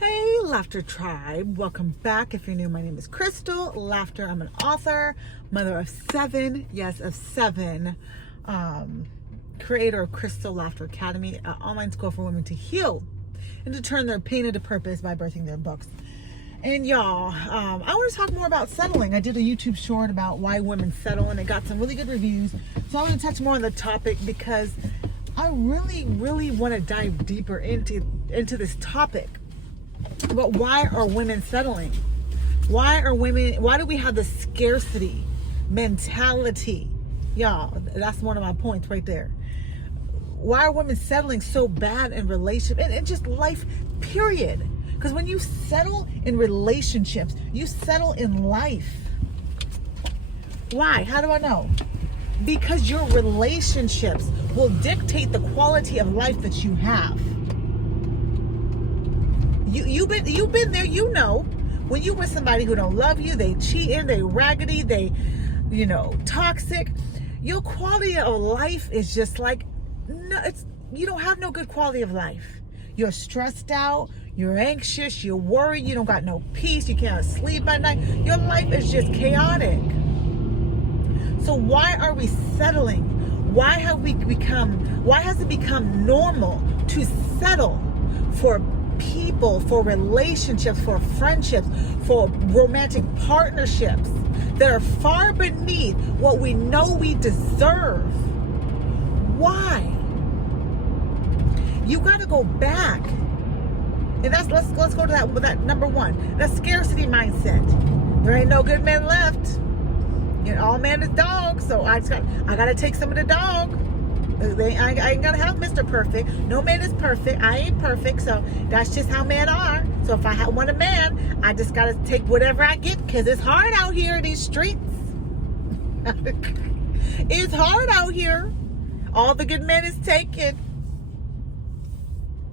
Hey, Laughter Tribe. Welcome back. If you're new, my name is Crystal Laughter. I'm an author, mother of 7, yes, of 7, creator of Crystal Laughter Academy, an online school for women to heal and to turn their pain into purpose by birthing their books. And y'all, I want to talk more about settling. I did a YouTube short about why women settle, and it got some really good reviews. So I want to touch more on the topic because I really want to dive deeper into this topic. But why are women settling? Why do we have the scarcity mentality? Y'all, that's one of my points right there. Why are women settling so bad in relationships and just life, period? Because when you settle in relationships, you settle in life. Why? How do I know? Because your relationships will dictate the quality of life that you have. You've been there, you know. When you with somebody who don't love you, they cheating, they raggedy, they, toxic. Your quality of life is just like, no, you don't have no good quality of life. You're stressed out, you're anxious, you're worried, you don't got no peace, you can't sleep at night. Your life is just chaotic. So why are we settling? Why has it become normal to settle for people, for relationships, for friendships, for romantic partnerships that are far beneath what we know we deserve? Why? You got to go back, and let's go to that number one. That scarcity mindset. There ain't no good men left. All men is dogs. So I gotta take some of the dog. I ain't gonna have Mr. Perfect. No man is perfect. I ain't perfect. So that's just how men are. So if I want a man, I just gotta take whatever I get, because it's hard out here in these streets. It's hard out here. All the good men is taken.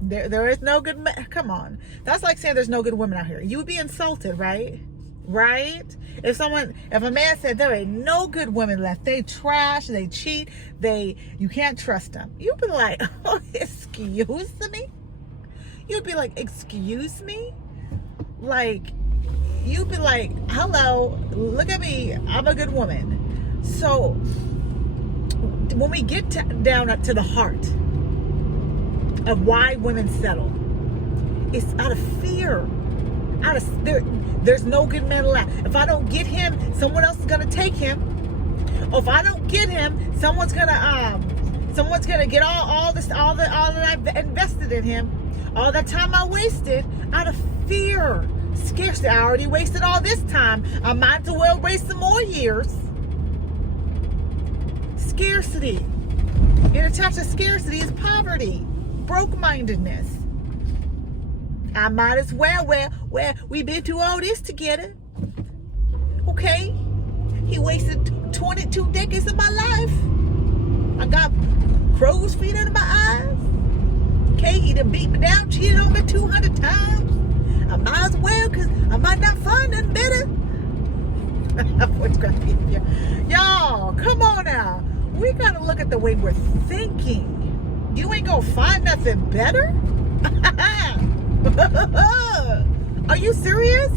There is no good men. Come on. That's like saying there's no good women out here. You would be insulted, right? Right? If a man said there ain't no good women left, they trash, they cheat, you can't trust them, you'd be like, oh, excuse me? You'd be like, excuse me? Like, you'd be like, hello, look at me, I'm a good woman. So when we get down to the heart of why women settle, it's out of fear. There's no good man left. If I don't get him, someone else is gonna take him. Or if I don't get him, someone's gonna get all that I've invested in him, all that time I wasted, out of fear. Scarcity. I already wasted all this time. I might as well waste some more years. Scarcity. And attached to scarcity is poverty, broke-mindedness. I might as well, we've been through all this together. Okay? He wasted 22 decades of my life. I got crow's feet under my eyes. Okay? He done beat me down, cheated on me 200 times. I might as well, because I might not find nothing better. Y'all, come on now. We got to look at the way we're thinking. You ain't going to find nothing better? Are you serious?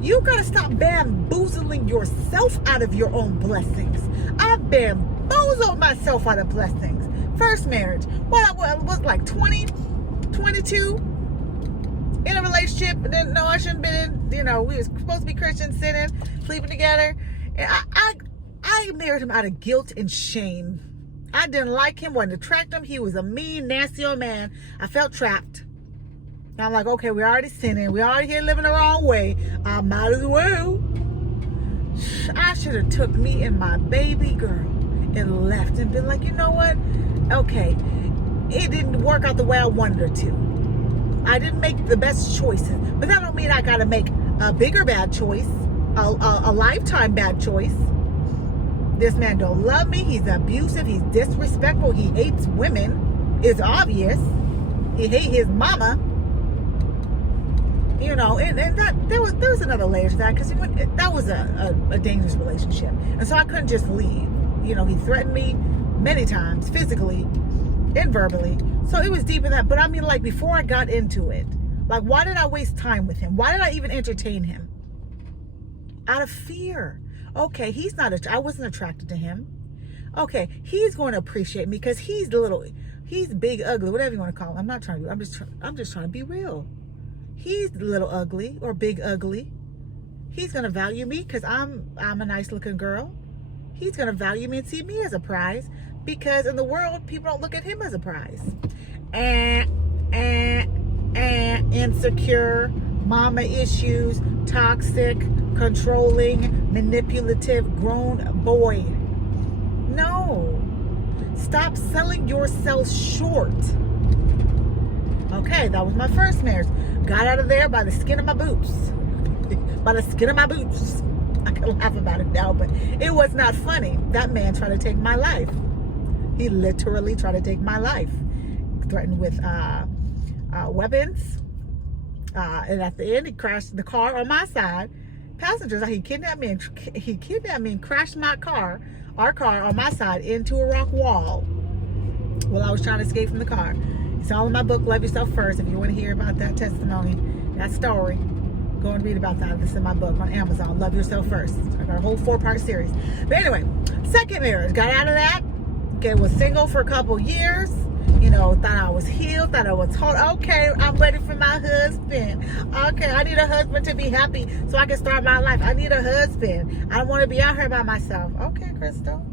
You gotta stop bamboozling yourself out of your own blessings. I bamboozled myself out of blessings. First marriage, what I was like 20, 22 in a relationship, and then I shouldn't have been in. We were supposed to be Christians, sitting, sleeping together, and I married him out of guilt and shame. I didn't like him, wasn't attracted to him. He was a mean, nasty old man. I felt trapped. And I'm like, okay, we're already sinning. We're already here living the wrong way. I might as well. I should have took me and my baby girl and left and been like, you know what? Okay, it didn't work out the way I wanted her to. I didn't make the best choices. But that don't mean I got to make a bigger bad choice, a lifetime bad choice. This man don't love me. He's abusive. He's disrespectful. He hates women. It's obvious. He hates his mama. And that there was another layer to that, because that was a dangerous relationship, and so I couldn't just leave. He threatened me many times, physically and verbally. So it was deep in that. But I mean, like, before I got into it, Like, why did I waste time with him? Why did I even entertain him? Out of fear. Okay, I wasn't attracted to him. Okay, he's going to appreciate me because he's big, ugly, whatever you want to call him. I'm just trying to be real. He's little ugly or big ugly. He's going to value me because I'm a nice looking girl. He's going to value me and see me as a prize, because in the world, people don't look at him as a prize. Insecure, mama issues, toxic, controlling, manipulative, grown boy. No. Stop selling yourself short. Okay, that was my first marriage. Got out of there by the skin of my boots. By the skin of my boots. I can laugh about it now, but it was not funny. That man tried to take my life. He literally tried to take my life. Threatened with weapons. And at the end, he crashed the car on my side. Passengers, he kidnapped me and crashed our car on my side into a rock wall while I was trying to escape from the car. It's all in my book, Love Yourself First. If you want to hear about that testimony, that story, go and read about that. This is in my book on Amazon, Love Yourself First. I got a whole 4-part series. But anyway, second marriage, got out of that. Okay, was single for a couple years. Thought I was healed, thought I was whole. Okay, I'm ready for my husband. Okay, I need a husband to be happy so I can start my life. I need a husband. I don't want to be out here by myself. Okay, Crystal.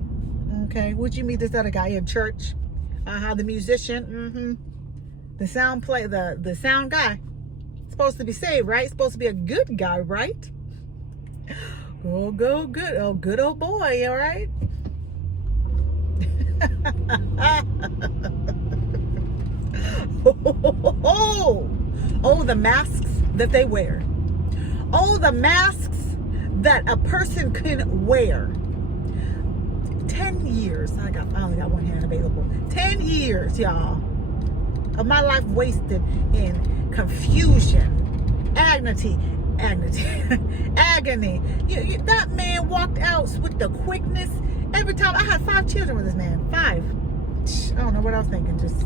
Okay, would you meet this other guy in church? The musician, the sound guy. Supposed to be saved, right? Supposed to be a good guy, right? Go good. Oh, good old boy, all right? Oh, the masks that they wear. Oh, the masks that a person can wear. 10 years. I only got one hand available. 10 years, y'all, of my life wasted in confusion, agony. That man walked out with the quickness. Every time I had 5 children with this man. 5. I don't know what I was thinking. Just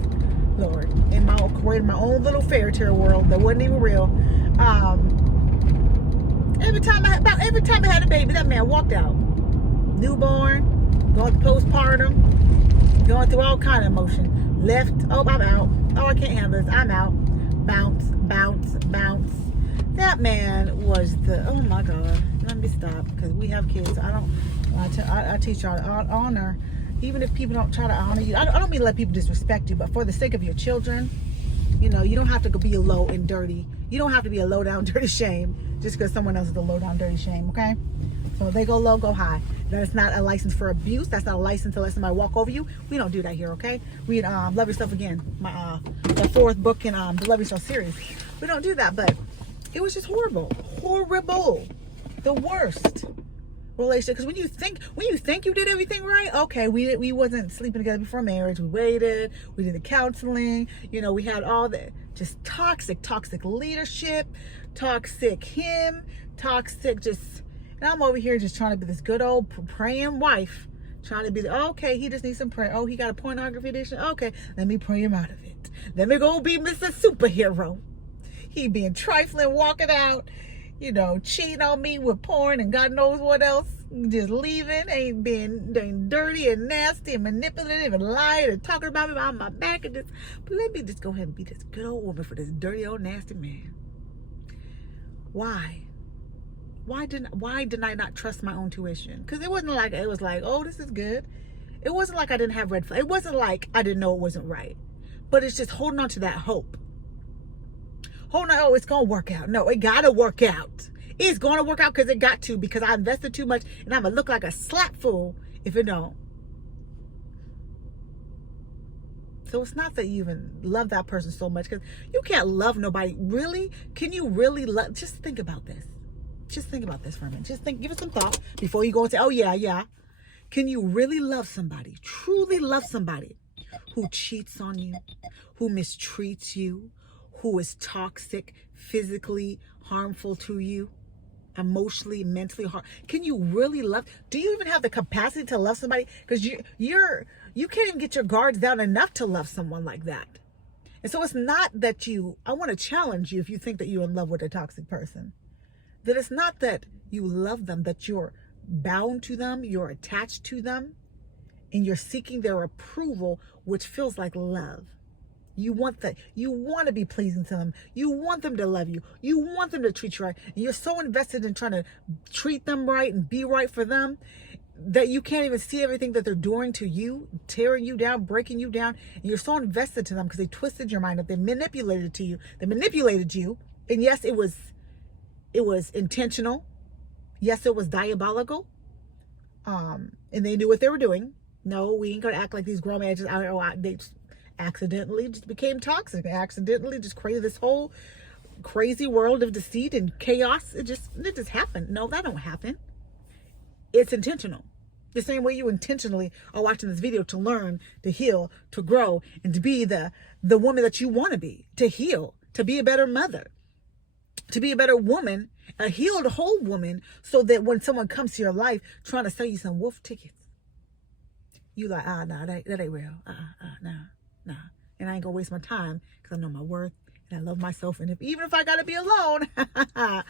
Lord, in my own little fairy tale world that wasn't even real. Every time I had a baby, that man walked out. Newborn, going through postpartum, going through all kind of emotion. Left. Oh, I'm out. Oh, I can't handle this. I'm out. Bounce. That man was oh my God. Let me stop, because we have kids. I teach y'all to honor. Even if people don't try to honor you, I don't mean to let people disrespect you, but for the sake of your children, you don't have to be low and dirty. You don't have to be a low down dirty shame just because someone else is a low down dirty shame, okay? So they go low, go high. That is not a license for abuse. That's not a license to let somebody walk over you. We don't do that here, okay? Read Love Yourself Again, my the 4th book in the Love Yourself series. We don't do that, but it was just horrible, the worst relationship. Because when you think you did everything right, okay, we wasn't sleeping together before marriage. We waited. We did the counseling. We had all the just toxic leadership, toxic him, toxic just. And I'm over here just trying to be this good old praying wife, trying to be okay. He just needs some prayer. Oh, he got a pornography addiction. Okay, let me pray him out of it. Let me go be Mr. Superhero. He being trifling, walking out. Cheating on me with porn and God knows what else. Just leaving, ain't being dirty and nasty and manipulative and lying and talking about me behind my back and just. But let me just go ahead and be this good old woman for this dirty old nasty man. Why? Why did I not trust my own tuition? Because it was like, oh, this is good. It wasn't like I didn't have red flags. It wasn't like I didn't know it wasn't right. But it's just holding on to that hope. Hold on, it's gonna work out. No, it gotta work out. It's gonna work out because it got to, because I invested too much and I'm gonna look like a slap fool if it don't. So it's not that you even love that person so much, because you can't love nobody. Really? Can you really love? Just think about this. Just think about this for a minute. Give it some thought before you go and say, oh yeah. Can you really love somebody, truly love somebody who cheats on you, who mistreats you, who is toxic, physically harmful to you, emotionally, mentally harm? Can you really love? Do you even have the capacity to love somebody? Because you can't even get your guards down enough to love someone like that. And so it's not that I want to challenge you if you think that you're in love with a toxic person, that it's not that you love them, that you're bound to them, you're attached to them, and you're seeking their approval, which feels like love. You want that. You want to be pleasing to them. You want them to love you. You want them to treat you right. And you're so invested in trying to treat them right and be right for them that you can't even see everything that they're doing to you, tearing you down, breaking you down. And you're so invested to them because they twisted your mind up. They manipulated to you. They manipulated you. And yes, it was intentional. Yes, it was diabolical. And they knew what they were doing. No, we ain't gonna act like these grown men just they just accidentally just became toxic. They accidentally just created this whole crazy world of deceit and chaos. It just happened. No, that don't happen. It's intentional. The same way you intentionally are watching this video to learn, to heal, to grow, and to be the woman that you want to be, to heal, to be a better mother, to be a better woman, a healed whole woman, so that when someone comes to your life trying to sell you some wolf tickets, you like, nah, that ain't real. Nah. And I ain't gonna waste my time because I know my worth and I love myself. And even if I gotta be alone, I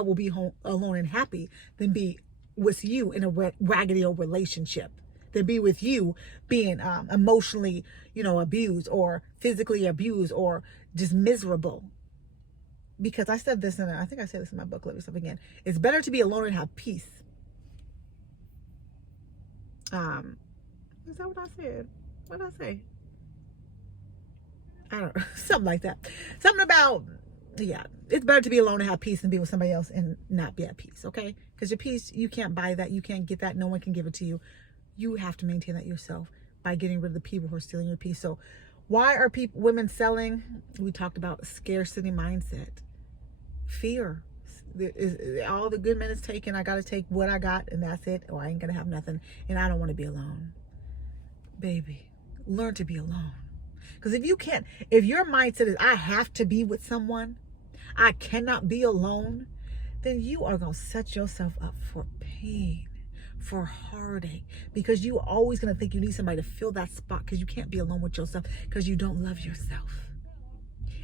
will be alone and happy than be with you in a raggedy old relationship, than be with you being emotionally, abused or physically abused or just miserable. Because I said this, and I think I said this in my book, Love Yourself Again. It's better to be alone and have peace. Is that what I said? What did I say? I don't know. Something like that. Something about, it's better to be alone and have peace than be with somebody else and not be at peace, okay? Because your peace, you can't buy that. You can't get that. No one can give it to you. You have to maintain that yourself by getting rid of the people who are stealing your peace. So why are women selling? We talked about scarcity mindset. Fear. All the good men is taken. I got to take what I got and that's it. Or I ain't going to have nothing. And I don't want to be alone. Baby, learn to be alone. Because if your mindset is, I have to be with someone, I cannot be alone, then you are going to set yourself up for pain, for heartache, because you are always going to think you need somebody to fill that spot because you can't be alone with yourself because you don't love yourself.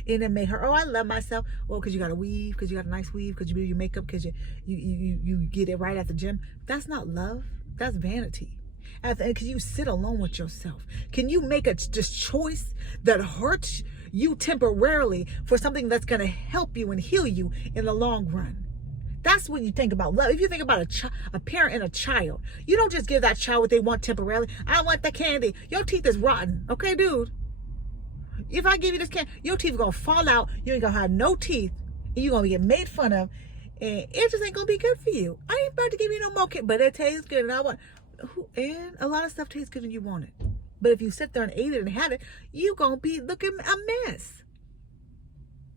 And it may hurt. Oh, I love myself. Well, because you got a weave, because you got a nice weave, because you do your makeup, because you get it right at the gym. That's not love. That's vanity. Can you sit alone with yourself? Can you make a choice that hurts you temporarily for something that's going to help you and heal you in the long run? That's when you think about love. If you think about a parent and a child, you don't just give that child what they want temporarily. I want the candy. Your teeth is rotten. Okay, dude? If I give you this candy, your teeth are going to fall out. You ain't going to have no teeth. And you're going to get made fun of. And it just ain't going to be good for you. I ain't about to give you no more candy, but it tastes good. And a lot of stuff tastes good and you want it. But if you sit there and ate it and had it, you going to be looking a mess.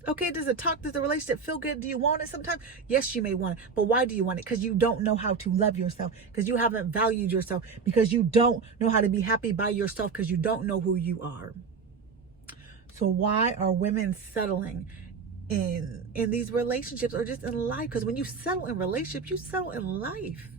Okay, does the relationship feel good? Do you want it sometimes? Yes, you may want it. But why do you want it? Because you don't know how to love yourself. Because you haven't valued yourself. Because you don't know how to be happy by yourself. Because you don't know who you are. So why are women settling in these relationships or just in life? Because when you settle in relationships, you settle in life.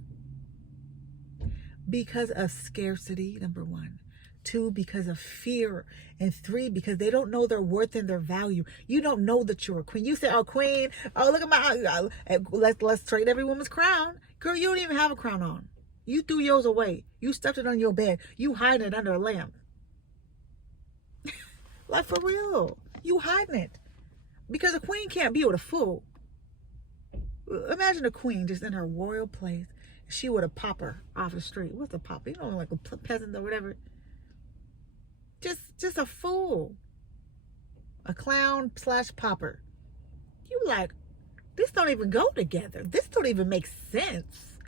Because of scarcity, number one. 2, because of fear. And 3, because they don't know their worth and their value. You don't know that you're a queen. You say, oh, queen, oh, look at my, let's trade every woman's crown. Girl, you don't even have a crown on. You threw yours away. You stuffed it on your bed. You hiding it under a lamp. Like, for real. You hiding it. Because a queen can't be with a fool. Imagine a queen just in her royal place. She would a pauper off the street. What's a pauper? Like a peasant or whatever. Just a fool. A clown / pauper. You like, this don't even go together. This don't even make sense.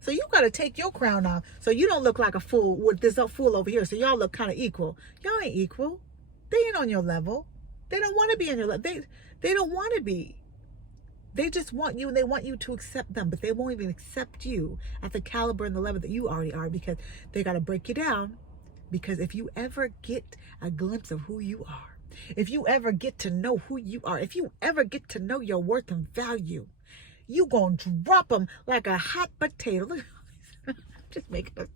So you got to take your crown off so you don't look like a fool with this fool over here. So y'all look kind of equal. Y'all ain't equal. They ain't on your level. They don't want to be on your level. They don't want to be. They just want you and they want you to accept them, but they won't even accept you at the caliber and the level that you already are because they got to break you down. Because if you ever get a glimpse of who you are, if you ever get to know who you are, if you ever get to know your worth and value, you going to drop them like a hot potato. Just making a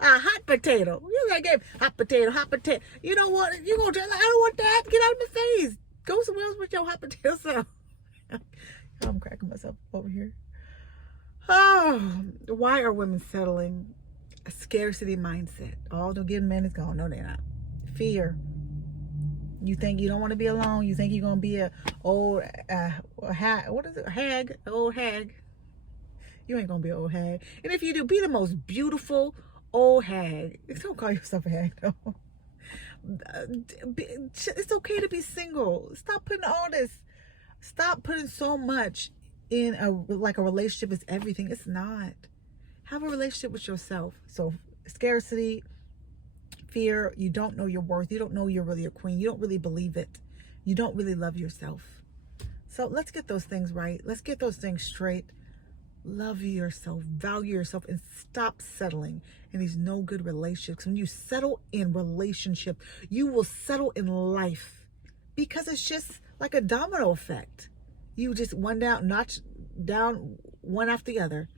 hot potato. You like game hot potato, hot potato. You know what? You gonna just like, I don't want that. Get out of my face. Go somewhere else with your hot potato self. I'm cracking myself over here. Oh, why are women settling? A scarcity mindset. Oh, don't give men is gone. No, they're not. Fear. You think you don't want to be alone. You think you're gonna be a old what is it? Hag, old hag. You ain't gonna be an old hag. And if you do, be the most beautiful old hag. Don't call yourself a hag though. It's okay to be single. Stop putting all this. Stop putting so much in a relationship is everything. It's not. Have a relationship with yourself. So scarcity, fear, you don't know your worth. You don't know you're really a queen. You don't really believe it. You don't really love yourself. So let's get those things right. Let's get those things straight. Love yourself, value yourself, and stop settling in these no good relationships. When you settle in relationship, you will settle in life, because it's just like a domino effect. You just notch down one after the other.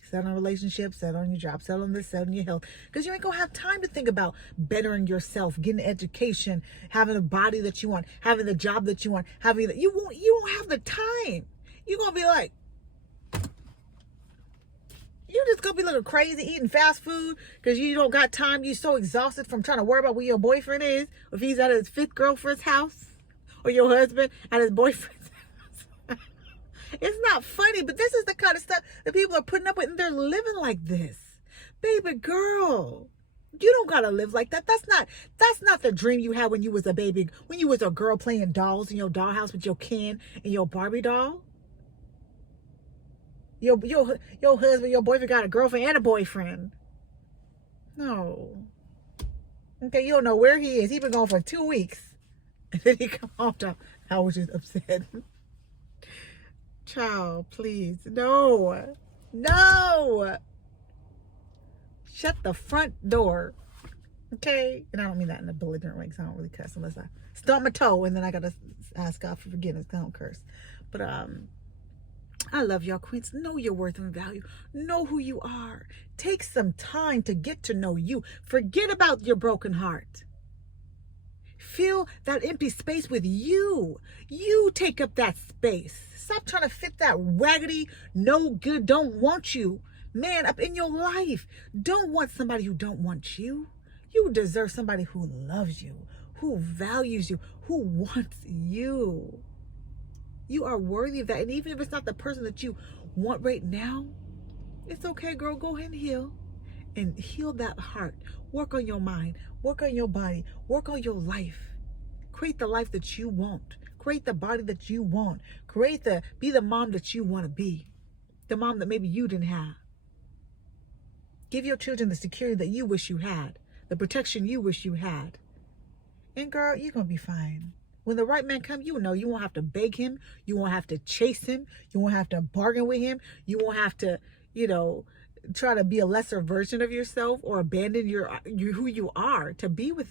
Settle on relationships, settle on your job, settle on this, settle on your health. Because you ain't gonna have time to think about bettering yourself, getting an education, having a body that you want, having the job that you want, you won't have the time. You're gonna be like, you just gonna be looking crazy eating fast food because you don't got time. You're so exhausted from trying to worry about where your boyfriend is, if he's at his 5th girlfriend's house, or your husband at his boyfriend's house. It's not funny, but this is the kind of stuff that people are putting up with, and they're living like this. Baby girl, you don't gotta live like that. That's not the dream you had when you was a baby, when you was a girl playing dolls in your dollhouse with your Ken and your Barbie doll. Your husband, your boyfriend got a girlfriend and a boyfriend. No. Okay, you don't know where he is. He been gone for 2 weeks. And then he come home to, I was just upset. Child, please. No. No. Shut the front door. Okay? And I don't mean that in a belligerent way, because I don't really cuss unless I stump my toe and then I gotta ask God for forgiveness, because I don't curse. But I love y'all, queens. Know your worth and value. Know who you are. Take some time to get to know you. Forget about your broken heart. Fill that empty space with you. You take up that space. Stop trying to fit that raggedy, no good, don't want you man up in your life. Don't want somebody who don't want you. You deserve somebody who loves you, who values you, who wants you. You are worthy of that. And even if it's not the person that you want right now, it's okay, girl. Go ahead and heal. And heal that heart. Work on your mind. Work on your body. Work on your life. Create the life that you want. Create the body that you want. Be the mom that you want to be. The mom that maybe you didn't have. Give your children the security that you wish you had. The protection you wish you had. And girl, you're going to be fine. When the right man comes, you know you won't have to beg him. You won't have to chase him. You won't have to bargain with him. You won't have to, try to be a lesser version of yourself or abandon who you are to be with